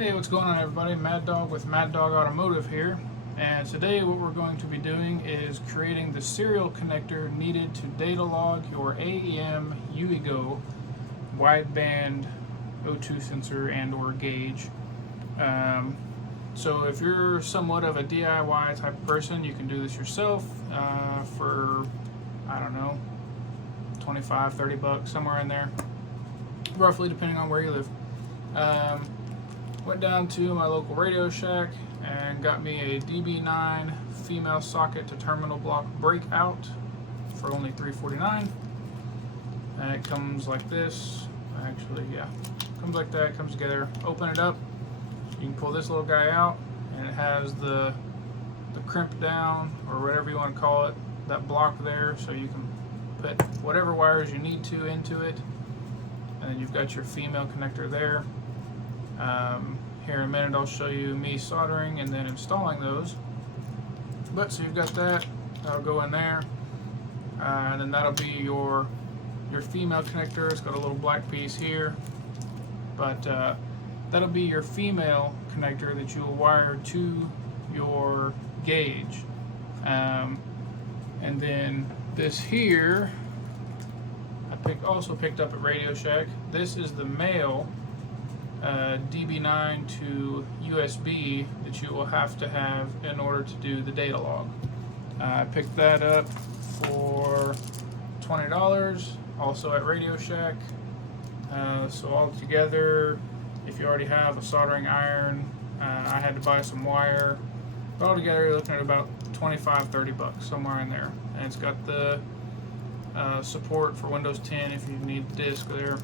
Hey, what's going on everybody? Mad Dog with Mad Dog Automotive here. And today what we're going to be doing is creating the serial connector needed to data log your AEM UEGO wideband O2 sensor and or gauge. So if you're somewhat of a DIY type of person, you can do this yourself for, I don't know, 25, 30 bucks, somewhere in there, roughly depending on where you live. Went down to my local Radio Shack and got me a DB9 female socket to terminal block breakout for only $349. And it comes like this. Actually, yeah, comes like that. Comes together. Open it up. You can pull this little guy out, and it has the crimp down or whatever you want to call it, that block there, so you can put whatever wires you need to into it. And then you've got your female connector there. Here in a minute I'll show you me soldering and then installing those. But so you've got that, that'll go in there, and then that'll be your female connector. It's got a little black piece here, but that'll be your female connector that you will wire to your gauge. And then this here I also picked up at Radio Shack. This is the male DB9 to USB that you will have to have in order to do the data log. I picked that up for $20 also at Radio Shack. So all together, if you already have a soldering iron, I had to buy some wire, but all together you're looking at about 25-30 bucks, somewhere in there. And it's got the support for Windows 10 if you need the disk there.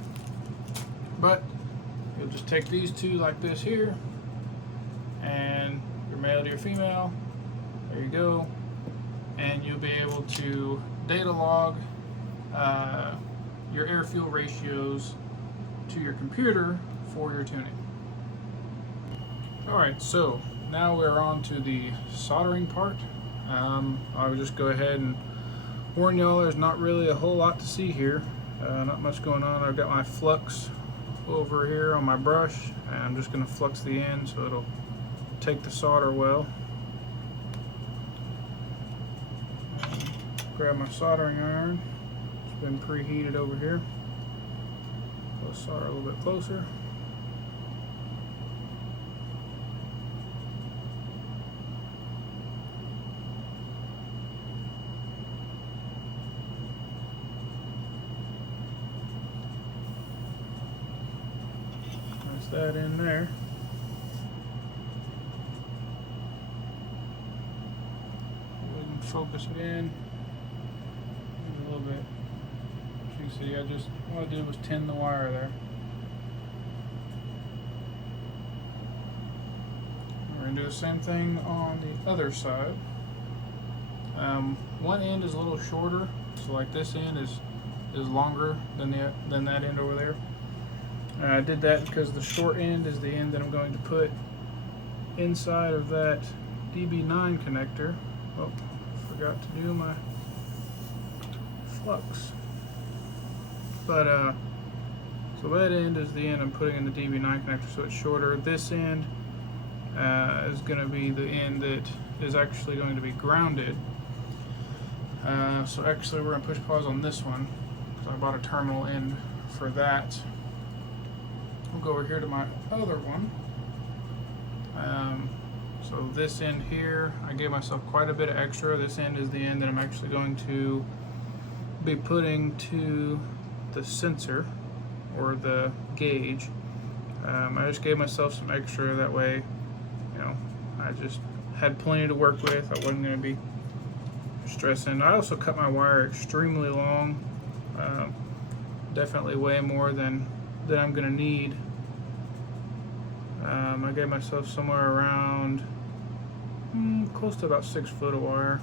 But you'll just take these two like this here, and your male to your female, there you go, and you'll be able to data log your air-fuel ratios to your computer for your tuning. Alright, so now we're on to the soldering part. I would just go ahead and warn y'all there's not really a whole lot to see here. Not much going on. I've got my flux over here on my brush, and I'm just going to flux the end so it'll take the solder well. Grab my soldering iron. It's been preheated over here. I'll solder a little bit closer. That in there. Go ahead and focus it in a little bit. As you can see, all I did was tin the wire there. We're going to do the same thing on the other side. One end is a little shorter, so like this end is longer than that end over there. I did that because the short end is the end that I'm going to put inside of that DB9 connector. Oh, forgot to do my flux. But so that end is the end I'm putting in the DB9 connector, so it's shorter. This end is going to be the end that is actually going to be grounded. So actually we're going to push pause on this one because I bought a terminal end for that. We'll go over here to my other one. So this end here, I gave myself quite a bit of extra. This end is the end that I'm actually going to be putting to the sensor or the gauge. I just gave myself some extra, that way, you know, I just had plenty to work with. I wasn't going to be stressing. I also cut my wire extremely long, definitely way more than I'm going to need. I gave myself somewhere around close to about 6 foot of wire.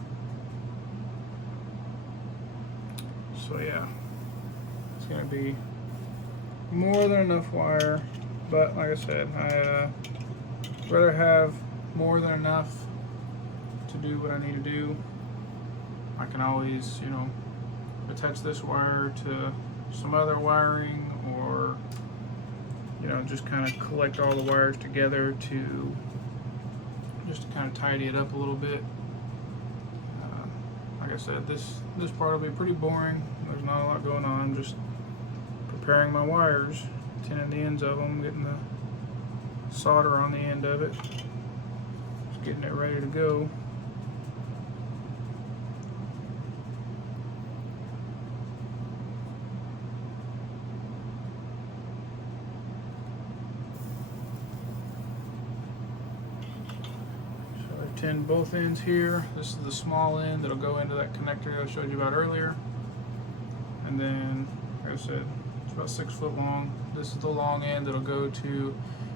So yeah, it's going to be more than enough wire, but like I said, I rather have more than enough to do what I need to do. I can always, you know, attach this wire to some other wiring, or you know, just kind of collect all the wires together to just to kind of tidy it up a little bit. Like I said, this part will be pretty boring. There's not a lot going on. Just preparing my wires, tinning the ends of them, getting the solder on the end of it, just getting it ready to go. Tin both ends here. This is the small end that'll go into that connector I showed you about earlier. And then, like I said, it's about 6 foot long. This is the long end that'll go to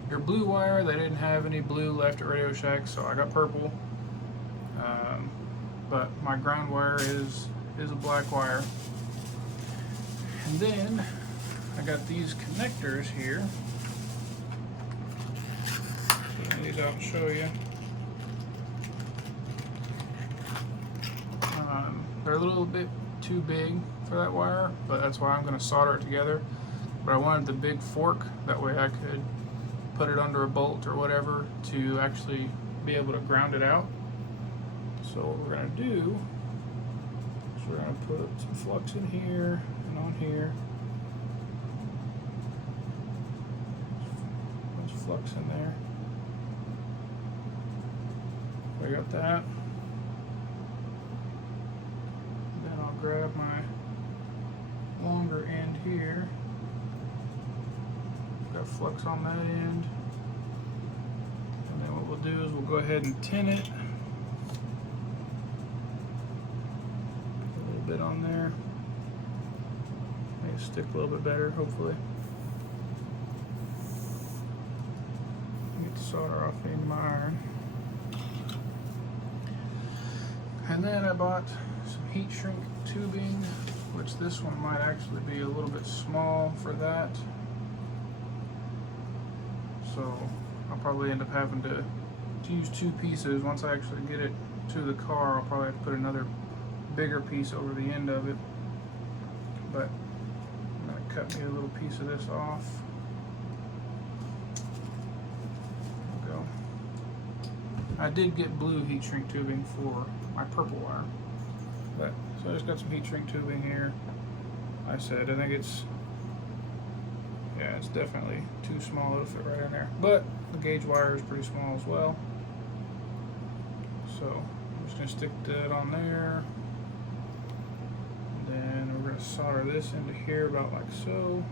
your blue wire. They didn't have any blue left at Radio Shack, so I got purple. But my ground wire is a black wire. And then I got these connectors here. Get these out and show you. They're a little bit too big for that wire, but that's why I'm going to solder it together. But I wanted the big fork, that way I could put it under a bolt or whatever to actually be able to ground it out. So what we're going to do is we're going to put some flux in here and on here. There's flux in there. I got that. Grab my longer end here. Got flux on that end. And then what we'll do is we'll go ahead and tin it. Put a little bit on there. Make it stick a little bit better, hopefully. Get the solder off the end of my iron. And then I bought some heat shrink tubing, which this one might actually be a little bit small for that. So I'll probably end up having to use 2 pieces. Once I actually get it to the car, I'll probably have to put another bigger piece over the end of it. But I'm going to cut me a little piece of this off. There we go. I did get blue heat shrink tubing for my purple wire. But, so I just got some heat shrink tubing here. Like I said, I think it's definitely too small to fit right in there. But the gauge wire is pretty small as well. So I'm just going to stick that on there. And then we're going to solder this into here about like so.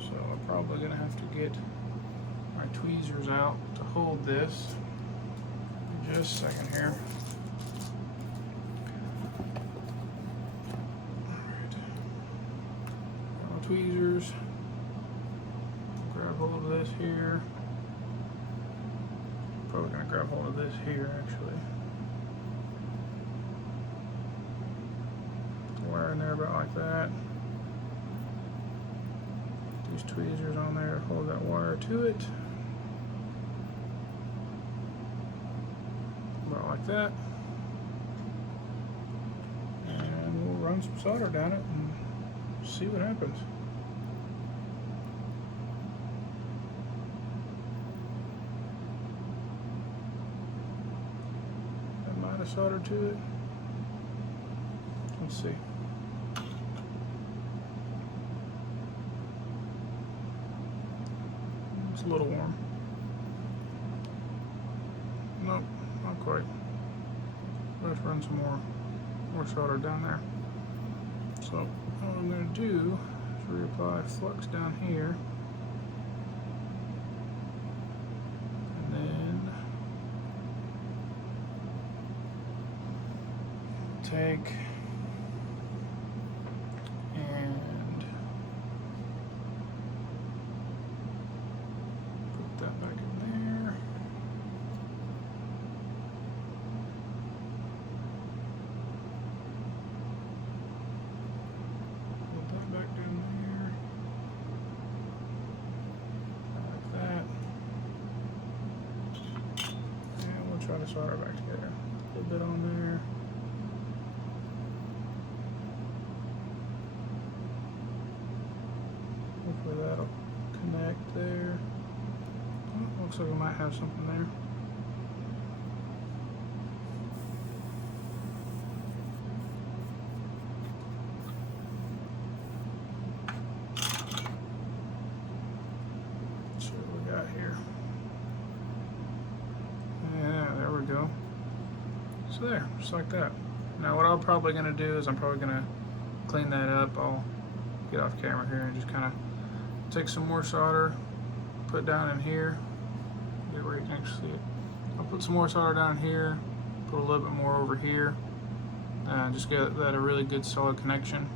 So I'm probably going to have to get my tweezers out to hold this. Just a second here. Tweezers, grab hold of this here. Probably gonna grab hold of this here actually. Put the wire in there about like that. These tweezers on there to hold that wire to it. About like that. And we'll run some solder down it and see what happens. Solder to it. Let's see. It's a little warm. Nope, not quite. Let's run some more solder down there. So what I'm going to do is reapply flux down here. Take and put that back in there. Put that back down there. Like that. And we'll try to solder back together. A little bit on there. Looks like we might have something there. Let's see what we got here. Yeah, there we go. So there, just like that. Now what I'm probably going to do is I'm probably going to clean that up. I'll get off camera here and just kind of take some more solder, put down in here. Get where you can actually see it. I'll put some more solder down here, put a little bit more over here, just get that a really good solid connection.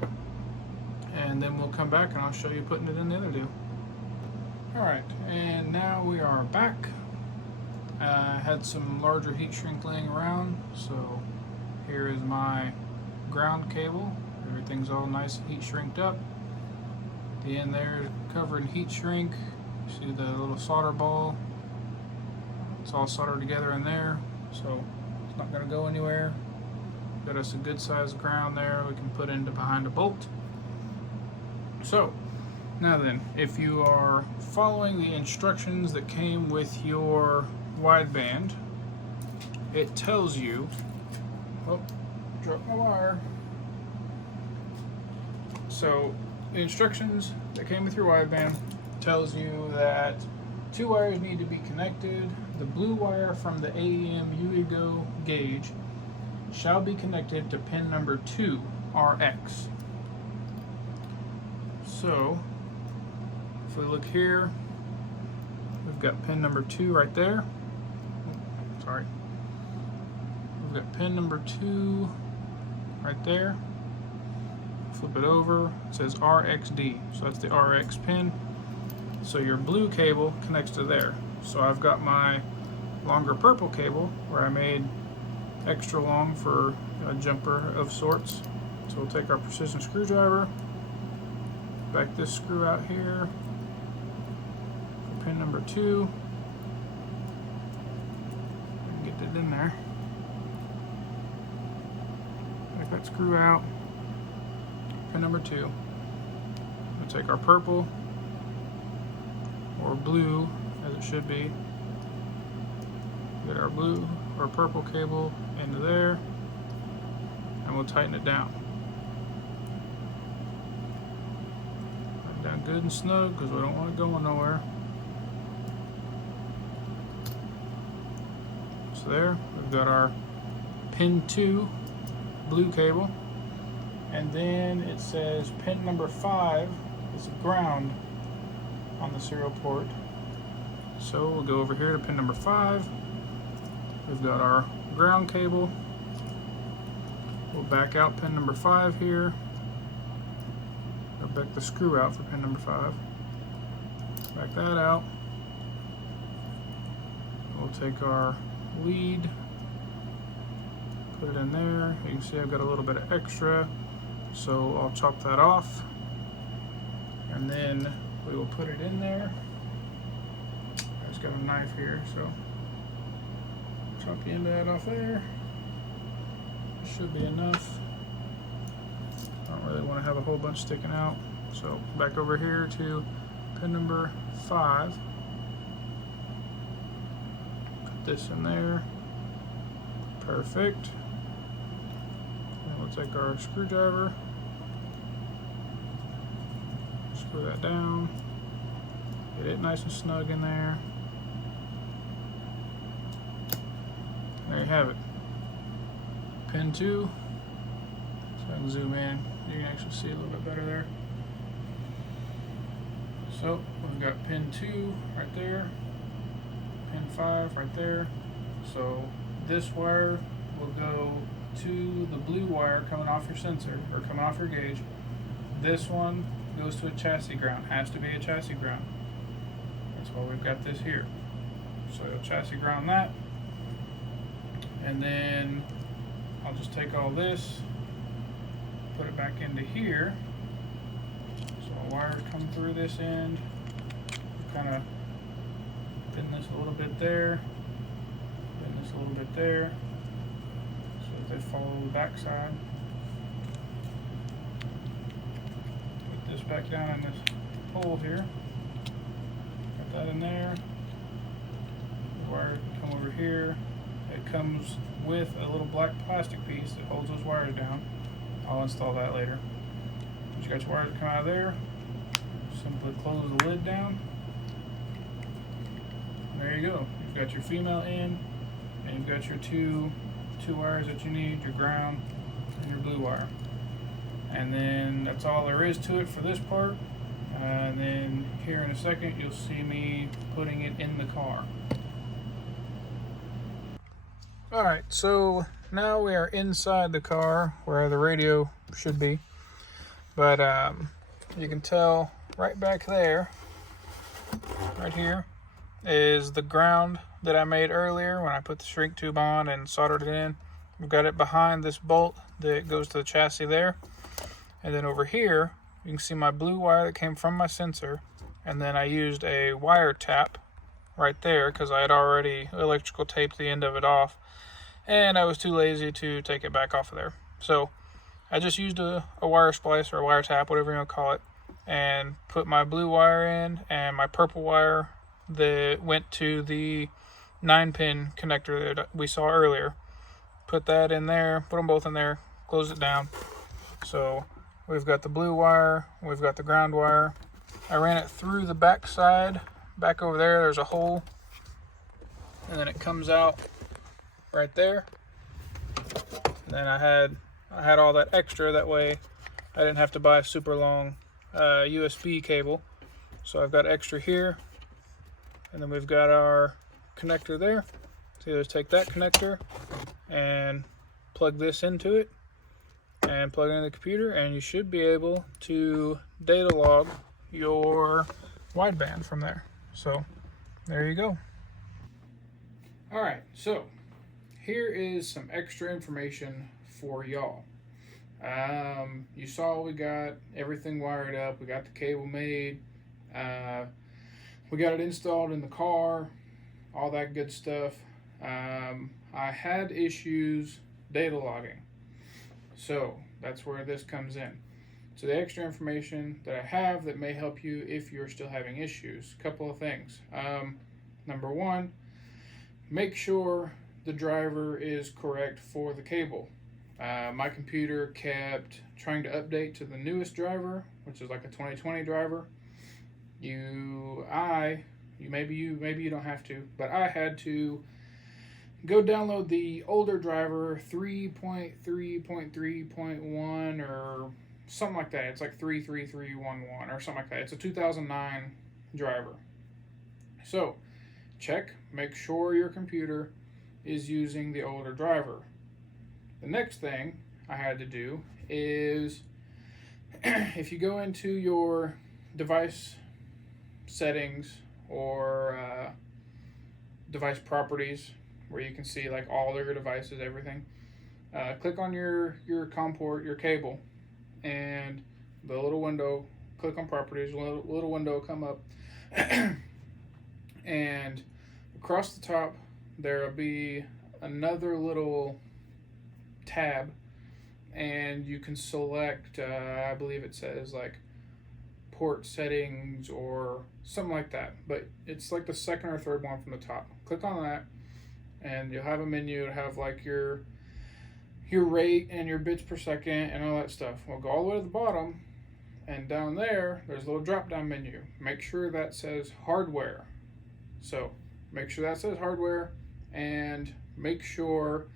And then we'll come back and I'll show you putting it in the other deal. Alright, and now we are back. I had some larger heat shrink laying around, so here is my ground cable. Everything's all nice and heat shrinked up. The end there is covered in heat shrink. You see the little solder ball. It's all soldered together in there, so it's not going to go anywhere. Got us a good sized ground there we can put into behind a bolt. So now then, if you are following the instructions that came with your wideband, it tells you, oh, dropped my wire. So the instructions that came with your wideband tells you that 2 wires need to be connected. The blue wire from the AEM UEGO gauge shall be connected to pin number 2, RX. So if we look here, we've got pin number 2 right there. Sorry. We've got pin number 2 right there. Flip it over, it says RXD, so that's the RX pin. So your blue cable connects to there. So I've got my longer purple cable where I made extra long for a jumper of sorts. So we'll take our precision screwdriver, back this screw out here, pin number 2, and get it in there. Take that screw out, pin number 2. We'll take our purple, or blue as it should be, get our blue or purple cable into there, and we'll tighten it down. Tighten it down good and snug because we don't want it going nowhere. So there, we've got our pin 2 blue cable, and then it says pin number 5 is ground on the serial port. So we'll go over here to pin number 5. We've got our ground cable. We'll back out pin number 5 here. Or back the screw out for pin number 5. Back that out. We'll take our lead, put it in there. You can see I've got a little bit of extra, so I'll chop that off. And then we will put it in there. I just got a knife here, so chop the end of that off there. Should be enough. I don't really want to have a whole bunch sticking out. So back over here to pin number 5. Put this in there. Perfect. And we'll take our screwdriver. Screw that down. Get it nice and snug in there. There you have it. Pin 2. So I can zoom in. You can actually see a little bit better there. So we've got pin 2 right there. Pin 5 right there. So this wire will go to the blue wire coming off your sensor or coming off your gauge. This one goes to a chassis ground. Has to be a chassis ground. That's why we've got this here. So you'll chassis ground that. And then I'll just take all this, put it back into here. So a wire come through this end, kind of pin this a little bit there, pin this a little bit there, so that they follow the back side. Put this back down in this hole here, put that in there, wire come over here. It comes with a little black plastic piece that holds those wires down. I'll install that later. But you got your wires that come out of there. Simply close the lid down. And there you go. You've got your female in, and you've got your two wires that you need, your ground and your blue wire. And then that's all there is to it for this part. And then here in a second you'll see me putting it in the car. Alright, so now we are inside the car where the radio should be. But you can tell right back there, right here, is the ground that I made earlier when I put the shrink tube on and soldered it in. We've got it behind this bolt that goes to the chassis there. And then over here, you can see my blue wire that came from my sensor. And then I used a wire tap right there because I had already electrical taped the end of it off. And I was too lazy to take it back off of there. So I just used a wire splice or a wire tap, whatever you want to call it, and put my blue wire in and my purple wire that went to the 9-pin connector that we saw earlier. Put that in there, put them both in there, close it down. So we've got the blue wire, we've got the ground wire. I ran it through the back side, back over there, there's a hole, and then it comes out right there. And then I had all that extra, that way I didn't have to buy a super long USB cable. So I've got extra here, and then we've got our connector there. So you just take that connector and plug this into it and plug it in the computer, and you should be able to data log your wideband from there. So there you go. All right, so here is some extra information for y'all. You saw we got everything wired up, we got the cable made, we got it installed in the car, all that good stuff. I had issues data logging, so that's where this comes in. So the extra information that I have that may help you if you're still having issues. A couple of things. Number one, make sure the driver is correct for the cable. My computer kept trying to update to the newest driver, which is like a 2020 driver. Maybe you don't have to, but I had to go download the older driver, 3.3.3.1 or something like that. It's like 33311 or something like that. It's a 2009 driver. So check, make sure your computer is using the older driver. The next thing I had to do is if you go into your device settings or device properties where you can see like all your devices, everything, click on your COM port, your cable, and the little window, click on properties, little window will come up, and across the top there will be another little tab, and you can select I believe it says like port settings or something like that, but it's like the second or third one from the top. Click on that and you'll have a menu to have like your rate and your bits per second and all that stuff. We'll go all the way to the bottom, and down there's a little drop down menu. Make sure that says hardware. So make sure that says hardware, and make sure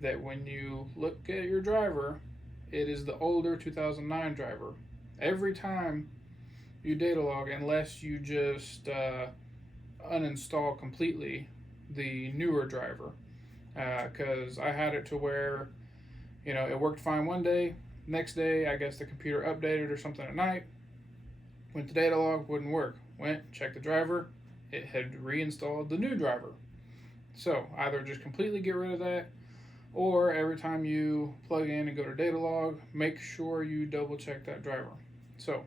that when you look at your driver, it is the older 2009 driver. Every time you data log, unless you just uninstall completely the newer driver, because I had it to where, you know, it worked fine one day, next day I guess the computer updated or something at night, went to data log, wouldn't work, went, checked the driver, it had reinstalled the new driver. So either just completely get rid of that, or every time you plug in and go to data log, make sure you double check that driver. So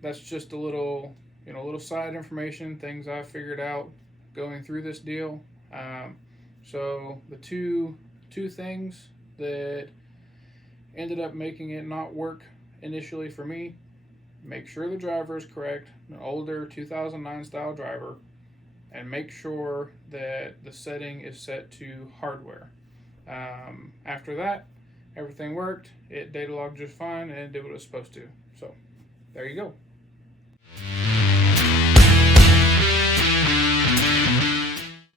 that's just a little, little side information, things I figured out going through this deal. So the two things that ended up making it not work initially for me: make sure the driver is correct, an older 2009 style driver, and make sure that the setting is set to hardware. After that, everything worked. It data logged just fine and it did what it was supposed to. So there you go.